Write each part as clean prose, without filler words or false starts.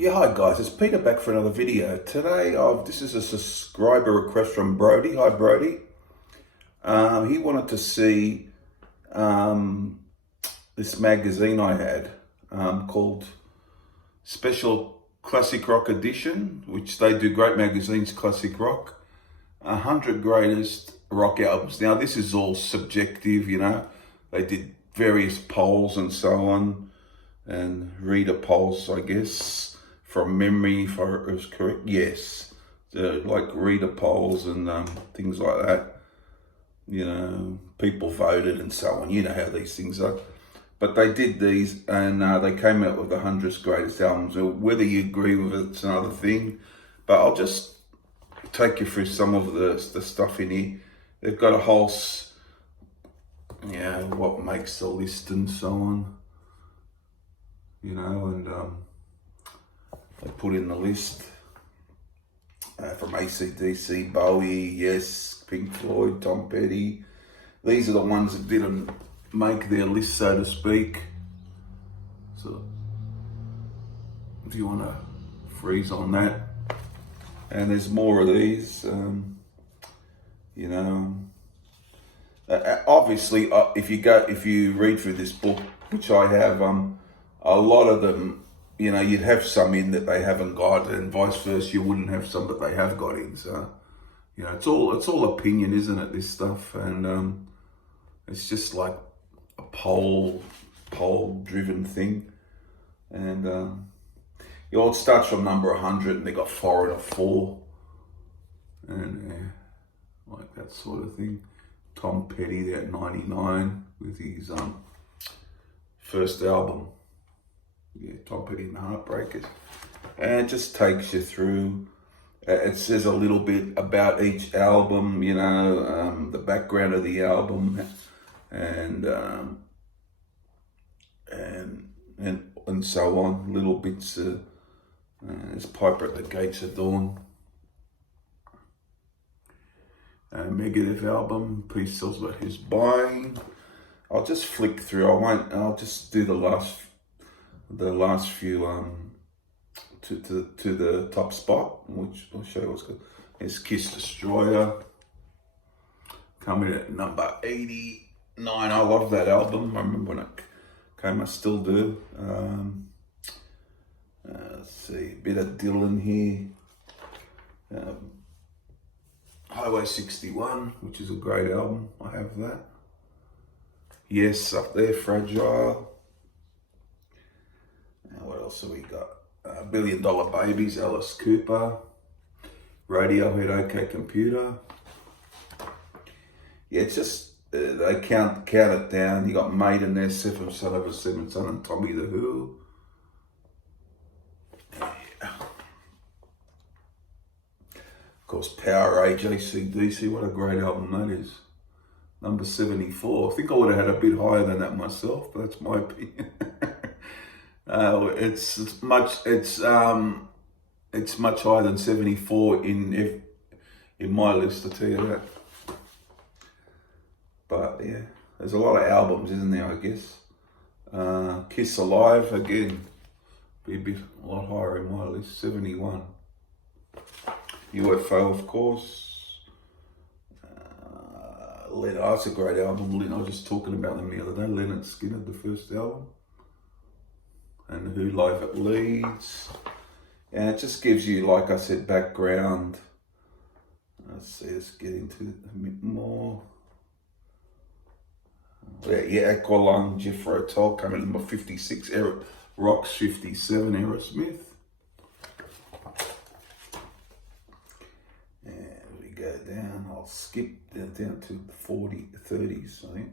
Yeah, hi guys, it's Peter back for another video. Today, this is a subscriber request from Brody. Hi Brody. He wanted to see um, this magazine I had called Special Classic Rock Edition, which they do great magazines, Classic Rock. 100 Greatest Rock Albums. Now this is all subjective, you know. They did various polls and so on, and reader polls, I guess, from memory, if I was correct. Yes, like reader polls and things like that. You know, people voted and so on. You know how these things are. But they did these, and they came out with the 100 greatest albums. Whether you agree with it, it's another thing. But I'll just take you through some of the stuff in here. They've got a whole, what makes the list and so on. You know, and they put in the list from AC/DC, Bowie, Yes, Pink Floyd, Tom Petty. These are the ones that didn't make their list, so to speak. So if you want to freeze on that. And there's more of these, you know. Obviously, if you read through this book, which I have, a lot of them, you know, you'd have some in that they haven't got, and vice versa, you wouldn't have some that they have got in. So, you know, it's all opinion, isn't it? This stuff, and it's just like a poll driven thing, and it starts from number 100, and they got Foreigner 4, and like that sort of thing. Tom Petty there at 99 with his first album. Yeah, Tom Petty and the Heartbreakers. And it just takes you through. It says a little bit about each album, you know, the background of the album, and so on. Little bits. There's Piper at the Gates of Dawn. Megadeth album. Peace tells about his buying. I'll just flick through. I'll just do the last few to the top spot, which I'll show you what's good. It's Kiss Destroyer, coming at number 89. I love that album. I remember when it came. I still do. Let's see, a bit of Dylan here. Highway 61, which is a great album. I have that. Yes, up there, Fragile. What else have we got? $1 Billion Babies, Alice Cooper. Radiohead, OK Computer. Yeah, it's just, they count it down. You got Maiden there, Seventh Son of a Seventh Son, and Tommy the Who. Yeah. Of course, Power Age, AC/DC. What a great album that is. Number 74. I think I would have had a bit higher than that myself, but that's my opinion. It's much higher than 74 in my list, I tell you that. But yeah, there's a lot of albums, isn't there? I guess. Kiss Alive again, be a lot higher in my list. 71. UFO, of course. That's a great album. I was just talking about them the other day. Leonard Skinner, the first album. And Who Live at Leeds. And it just gives you, like I said, background. Let's see, let's get into it a bit more. Yeah, Aqualung, Jethro Tull, coming at number 56. Rock's 57, Aerosmith. And we go down, I'll skip down to the 30s, I think.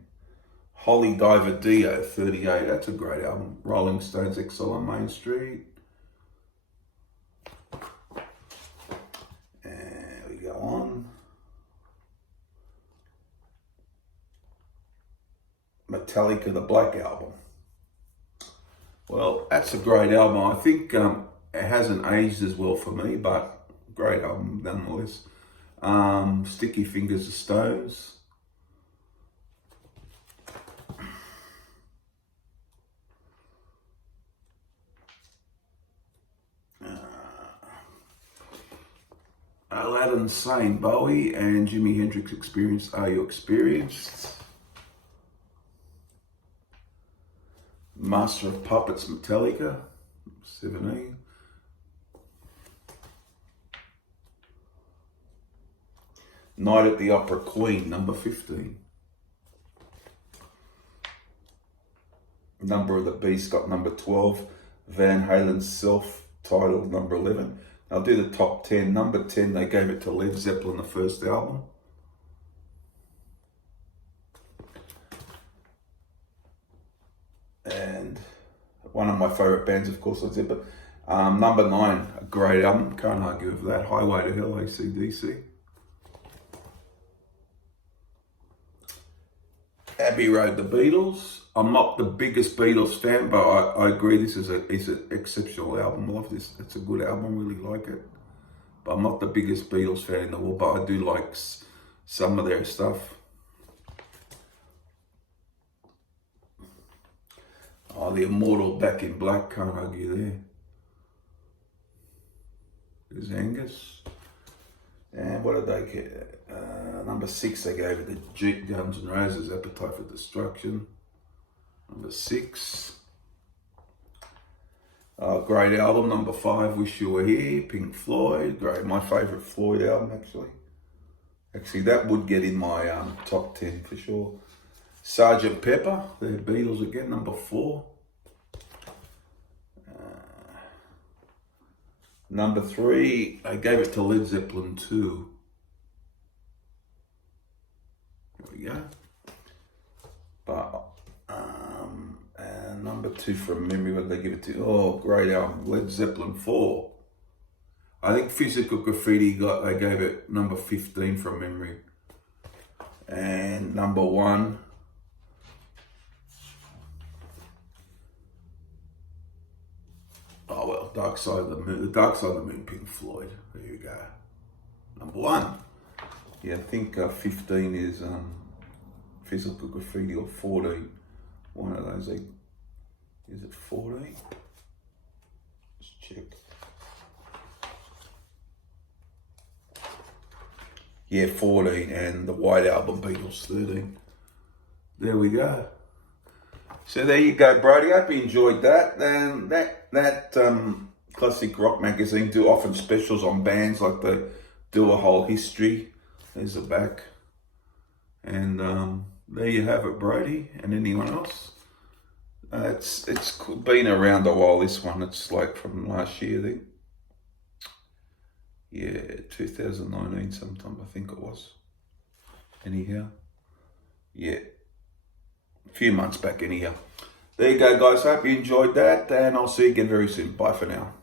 Holly Diver Dio, 38. That's a great album. Rolling Stones, Exile on Main Street. And we go on. Metallica, the Black Album. Well, that's a great album. I think it hasn't aged as well for me, but great album nonetheless. Sticky Fingers of Stones. Aladdin Sane, Bowie, and Jimi Hendrix Experience, Are You Experienced? Master of Puppets, Metallica, 17. Night at the Opera, Queen, number 15. Number of the Beast got number 12. Van Halen's Self-Titled, number 11. I'll do the top 10. Number 10, they gave it to Led Zeppelin, the first album. And one of my favourite bands, of course, Led Zeppelin. Number 9, a great album, can't argue with that. Highway to Hell, AC/DC. Abbey Road, the Beatles. I'm not the biggest Beatles fan, but I agree this is an exceptional album. I love this. It's a good album, really like it. But I'm not the biggest Beatles fan in the world, but I do like some of their stuff. Oh, the Immortal, Back in Black, can't argue there. There's Angus. And what did they get? Number 6, they gave it to Guns N' Roses, Appetite for Destruction. Number 6. Great album. Number 5, Wish You Were Here, Pink Floyd. Great, my favourite Floyd album, actually. Actually, that would get in my top 10 for sure. Sgt. Pepper, the Beatles again, number 4. Number 3, I gave it to Led Zeppelin 2. There we go. But and number 2 from memory, what did they give it to? Oh, great album, Led Zeppelin 4. I think Physical Graffiti they gave it number 15 from memory. And number 1. Oh well, Dark Side of the Moon. The Dark Side of the Moon, Pink Floyd. There you go. Number 1. Yeah, I think 15 is Physical Graffiti, or 14. One of those. Is it 14? Let's check. Yeah, 14, and the White Album, Beatles, 13. There we go. So there you go, Brody. I hope you enjoyed that. And that Classic Rock magazine do often specials on bands, like they do a whole history. There's the back. And there you have it, Brody. And anyone else? It's been around a while, this one. It's like from last year, I think. Yeah, 2019 sometime, I think it was. Anyhow. Yeah. A few months back anyhow. There you go, guys. Hope you enjoyed that, and I'll see you again very soon. Bye for now.